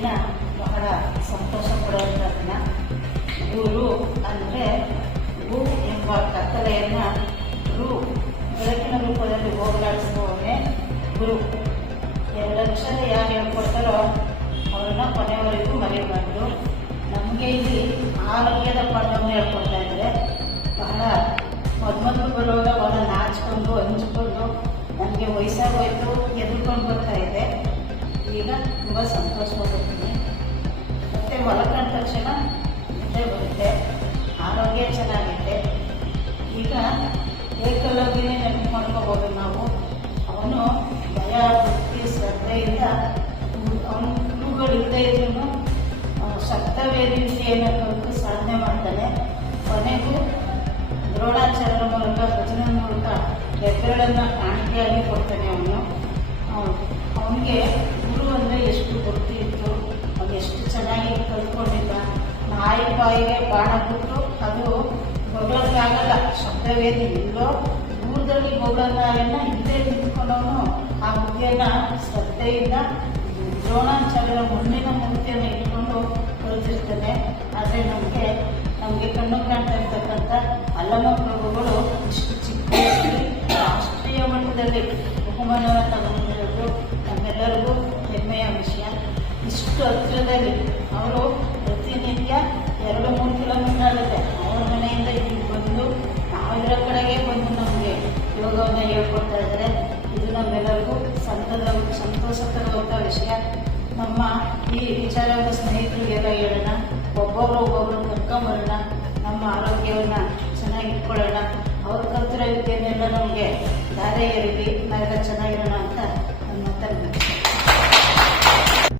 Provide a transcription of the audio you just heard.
ದಿನ ಬಹಳ ಸಂತೋಷ ಪಡುವಂಥ ದಿನ. ಗುರು ಅಂದರೆ ಗು ಎಂಬ ಕತ್ತಲೆಯನ್ನು ಬೆಳಕಿನ ರೂಪದಲ್ಲಿ ಹೋಗಲಾಡಿಸುವವನೇ ಗುರು. 2 ಅಕ್ಷರ ಯಾರು ಹೇಳ್ಕೊಡ್ತಾರೋ ಅವರನ್ನು ಕೊನೆಯವರೆಗೂ ಮರೆಯಬಾರ್ದು. ನಮಗೆ ಇಲ್ಲಿ ಆರೋಗ್ಯದ ಪಾಠವನ್ನು ಹೇಳ್ಕೊಡ್ತಾ ಇದ್ದಾರೆ. ಬಹಳ ಮೊದಲು ಬರುವಾಗ ಅವರ ನಾಚಿಕೊಂಡು ಹಂಚಿಕೊಂಡು ನನಗೆ ವಯಸ್ಸಾಗೋಯ್ತು ಎದುರ್ಕೊಂಡು ಬರ್ತಾ ಇದೆ. ಈಗ ತುಂಬ ಸಂತೋಷವಾಗುತ್ತೀನಿ. ಮತ್ತು ಮಲಕೊಂಡ ತಕ್ಷಣ ನಿದ್ದೆ ಬರುತ್ತೆ, ಆರೋಗ್ಯ ಚೆನ್ನಾಗಿದೆ. ಈಗ ಏಕಲವ್ಯನೇ ನೆನಪು ಮಾಡ್ಕೋಬೋದು ನಾವು. ಅವನು ಭಯ ಭಕ್ತಿ ಶ್ರದ್ಧೆಯಿಂದ ಅವನು ಗುರುಗಳಿಲ್ಲದೆ ಇದ್ರೂ ಶಕ್ತವೇದಿ ವಿದ್ಯೆಯನ್ನು ಕಲಿತು ಸಾಧನೆ ಮಾಡ್ತಾನೆ. ಕೊನೆಗೂ ದ್ರೋಣಾಚಾರ್ಯರ ಮೂಲಕ ಭಜನೆ ಮೂಲಕ ಹೆಬ್ಬೆರಳನ್ನು ಕಾಣಿಕೆಯಾಗಿ ಕೊಡ್ತಾನೆ. ಅವನಿಗೆ ಗುರು ಅಂದರೆ ಎಷ್ಟು ಭಕ್ತಿ ಇತ್ತು, ಅವನು ಎಷ್ಟು ಚೆನ್ನಾಗಿ ಕಲ್ತ್ಕೊಂಡಿದ್ದ. ನಾಯಿ ಬಾಯಿಗೆ ಬಾಣ ಬಿಟ್ಟು ಅದು ಬೊಗಳಕ್ಕಾಗಲ್ಲ, ಶಬ್ದವೇದಿ ಇಲ್ಲೋ ದೂರದಲ್ಲಿ ಬೊಗಳನ್ನ ಹಿಂದೆ ನಿಂತ್ಕೊಂಡವನು ಆ ಬುದ್ಧಿಯನ್ನು ಶ್ರದ್ಧೆಯಿಂದ ದ್ರೋಣಾಚಾರ್ಯರ ಮಣ್ಣಿನ ಮೂರ್ತಿಯನ್ನು ಇಟ್ಕೊಂಡು ಕಲಿತಿರ್ತಾನೆ. ಆದರೆ ನಮಗೆ ಕಣ್ಣು ಕಾಣ್ತಾ ಇರ್ತಕ್ಕಂಥ ಅಲ್ಲಮ ಪ್ರಭುಗಳು ಇಷ್ಟು ಚಿಕ್ಕ ವಯಸ್ಸಲ್ಲಿ ರಾಷ್ಟ್ರೀಯ ಮಟ್ಟದಲ್ಲಿ ಬಹುಮಾನವನ್ನು ತಗೊಂಡಿರೋದು ನಮ್ಮೆಲ್ಲರಿಗೂ ಹೆಮ್ಮೆಯ ವಿಷಯ. ಇಷ್ಟು ಹತ್ತಿರದಲ್ಲಿ ಅವರು ಪ್ರತಿನಿತ್ಯ 2-3 ಕಿಲೋಮೀಟರ್ ಆಗುತ್ತೆ ಅವ್ರ ಮನೆಯಿಂದ ಇಲ್ಲಿಗೆ ಬಂದು ನಾವಿರೋ ಕಡೆಗೆ ಬಂದು ನಮಗೆ ಯೋಗವನ್ನು ಹೇಳ್ಕೊಡ್ತಾ ಇದ್ದಾರೆ. ಇದು ನಮ್ಮೆಲ್ಲರಿಗೂ ಸಂತೋಷ ತರುವಂಥ ವಿಷಯ. ನಮ್ಮ ಈ ವಿಚಾರವನ್ನು ಸ್ನೇಹಿತರಿಗೆಲ್ಲ ಹೇಳೋಣ, ಒಬ್ಬೊಬ್ಬರು ಕರ್ಕೊಂಬರೋಣ, ನಮ್ಮ ಆರೋಗ್ಯವನ್ನು ಚೆನ್ನಾಗಿಟ್ಕೊಳ್ಳೋಣ. ಅವ್ರ ಕಲ್ತಿರೋ ವಿದ್ಯೆನೆಲ್ಲ ನಮಗೆ ದಾರೆ ಎರಿಲಿ, ನಾವೆಲ್ಲ ಚೆನ್ನಾಗಿರೋಣ ಅಂತ